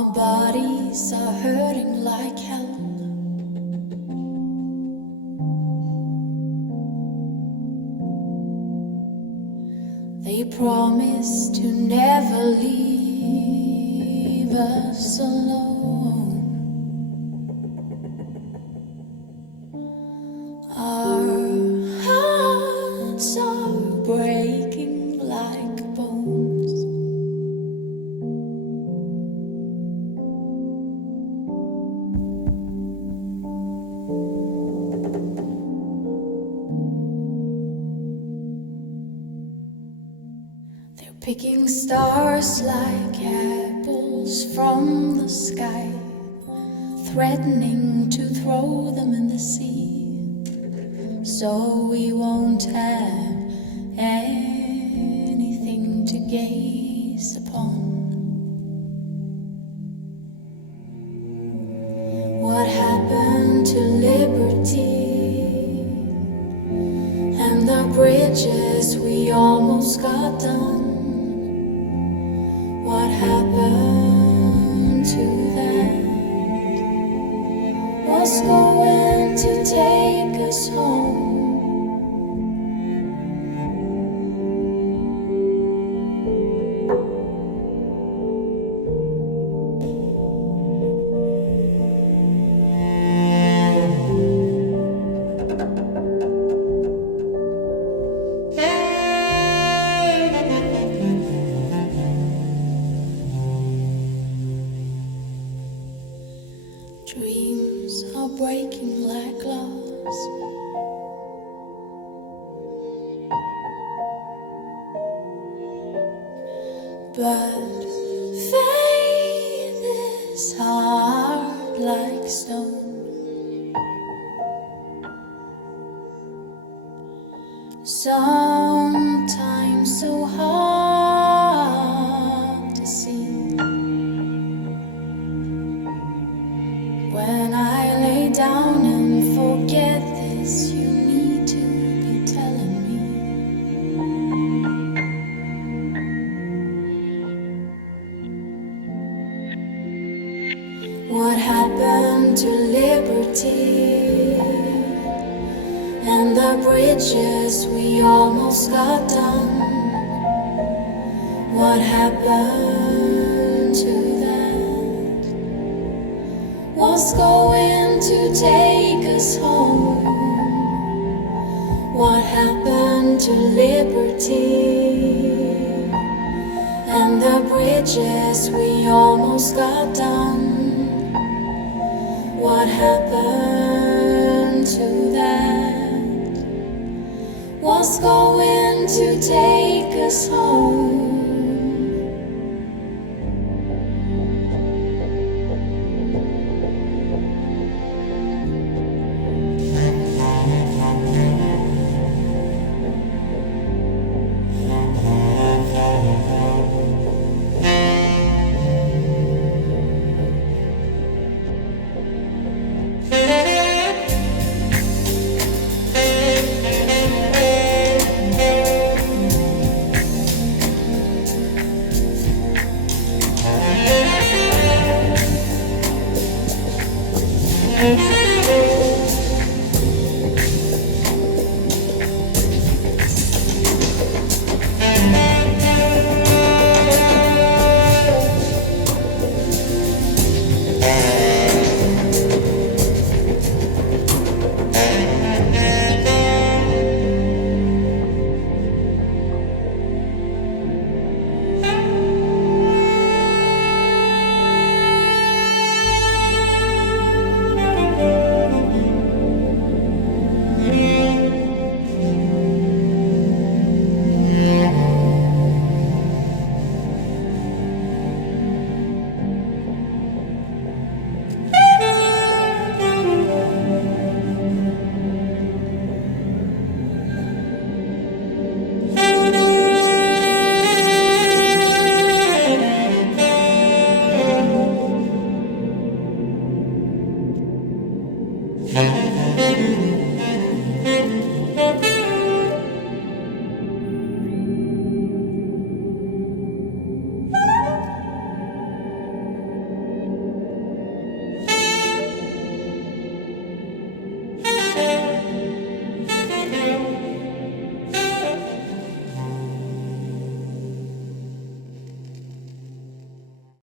Our bodies are hurting like hell. They promise to never leave us alone. Our hearts are breaking like bones. They're picking stars like apples from the sky, threatening to throw them in the sea, so we won't have anything to gaze upon. What happened to liberty and the bridges we almost got done? What happened to that? What's going to take us home? Dreams are breaking like glass. But faith is hard like stone. Sometimes so hard to see. When I lay down and forget this, you need to be telling me. What happened to liberty and the bridges we almost got done? What happened to that? What's going to take us home? What happened to liberty and the bridges we almost got done? What happened to that? What's going to take us home?